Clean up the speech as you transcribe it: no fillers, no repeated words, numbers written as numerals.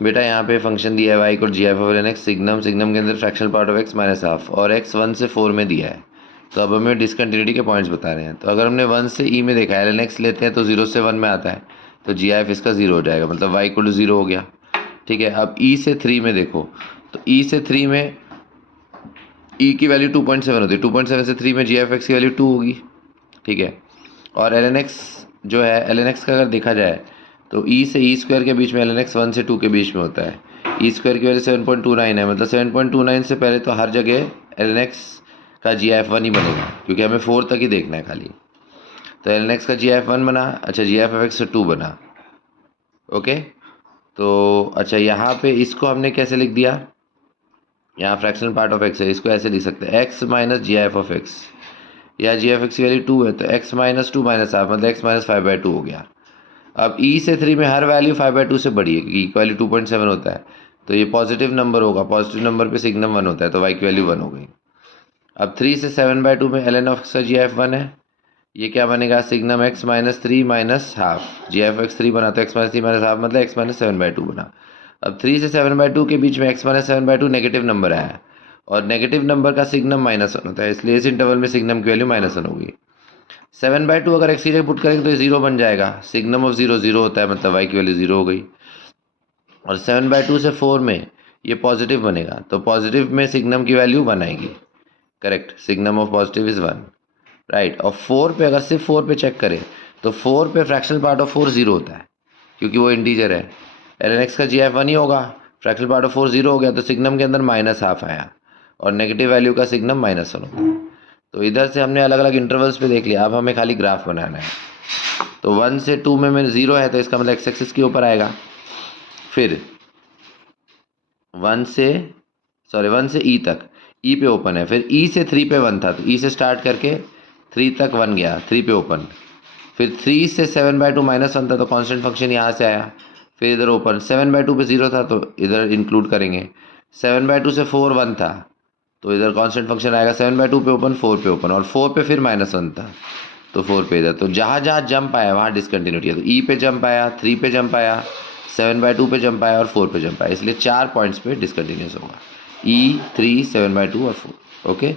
बेटा यहाँ पे फंक्शन दिया है y equal g f of n x, signum के अंदर fractional part of x minus half, और एक्स 1 से 4 में दिया है। तो अब हमें डिसकंटिन्यूटी के पॉइंट्स बता रहे हैं। तो अगर हमने 1 से ई में देखा है, एल एन एक्स लेते हैं तो 0 से 1 में आता है, तो जी आई एफ इसका 0 हो जाएगा, मतलब वाई इक्वल टू 0 हो गया। ठीक है, अब ई से 3 में देखो, तो ई से 3 में ई की वैल्यू 2.7 होती है, 2.7 से 3 में जी एफ एक्स की वैल्यू 2 होगी। ठीक है, और एल एन एक्स जो है, एल एन एक्स का अगर देखा जाए तो ई से ई स्क्वायर के बीच में एल एन एक्स 1 से 2 के बीच में होता है। ई स्क्वायर की वैल्यू 7.29 है, मतलब 7.29 से पहले तो हर जगह एल एन एक्स का जी एफ 1 ही बनेगा, क्योंकि हमें 4 तक ही देखना है खाली। तो एल एन एक्स का जी एफ 1 बना, अच्छा जी एफ एक्स से 2 बना। ओके, तो अच्छा यहाँ पे इसको हमने कैसे लिख दिया, यहाँ फ्रैक्शनल पार्ट ऑफ एक्स है, इसको ऐसे लिख सकते हैं x minus g f of x, या जी एफ एक्स की वैल्यू 2 है तो एक्स माइनस 2 माइनस हाफ, मतलब एक्स माइनस 5/2 हो गया। अब ई से 3 में हर वैल्यू 5/2 से बड़ी है, क्योंकि ई की वैल्यू 2.7 होता है, तो ये पॉजिटिव नंबर होगा, पॉजिटिव नंबर पे सिग्नम 1 होता है, तो वाई की वैल्यू 1 हो गई। अब 3 से 7/2 में एल एन ऑफ एक्स का जी एफ 1 है, ये क्या बनेगा, signum X minus 3 minus half, G F X 3 बना तो एक्स माइनस 3 माइनस हाफ, मतलब एक्स माइनस 7/2 बना। अब 3 से 7/2 के बीच में एक्स माइनस 7/2 नेगेटिव नंबर आया, और नेगेटिव नंबर का सिग्नम -1 होता है, इसलिए इस इंटरवल में सिग्नम की वैल्यू -1 होगी। 7/2 अगर एक्स की जगह पुट करेंगे तो 0 बन जाएगा, सिग्नम ऑफ 0 0 होता है, मतलब वाई की वैल्यू 0 हो गई। और 7/2 से 4 में ये पॉजिटिव बनेगा, तो पॉजिटिव में सिग्नम की वैल्यू 1 आएगी। Correct, signum of positive is 1। Right, और 4 पे अगर सिर्फ 4 पे चेक करें तो 4 पे फ्रैक्शनल पार्ट ऑफ 4 0 होता है, क्योंकि वो इंटीजर है। एल एन एक्स का जी एफ 1 ही होगा, फ्रैक्शनल पार्ट ऑफ 4 0 हो गया, तो सिग्नम के अंदर माइनस हाफ आया, और नेगेटिव वैल्यू का सिग्नम -1 होगा। तो इधर से हमने अलग अलग इंटरवल्स पे देख लिया, अब हमें खाली ग्राफ बनाना है। तो 1 से 2 में 0 है, तो इसका मतलब एक्स एक्सिस के ऊपर आएगा। फिर 1 से ई तक, ई पे ओपन है, फिर ई से 3 पे 1 था, तो ई से स्टार्ट करके 3 तक 1 गया, 3 पे ओपन। फिर 3 से 7/2 -1 था, तो कांस्टेंट फंक्शन यहाँ से आया, फिर इधर ओपन। 7/2 पे 0 था, तो इधर इंक्लूड करेंगे। 7/2 से 4 1 था, तो इधर कांस्टेंट फंक्शन आएगा, 7/2 पे ओपन, 4 पे ओपन, और 4 पे फिर -1 था, तो 4 पे इधर। तो जहाँ जहाँ जंप आया वहाँ डिसकंटिन्यूटी है, तो ई पे जंप आया, 3 पे जंप आया, 7/2 पे जंप आया, और 4 पे जंप आया, इसलिए 4 पॉइंट्स पे डिसकंटिन्यूस होगा, E 3 7/2 और 4। ओके।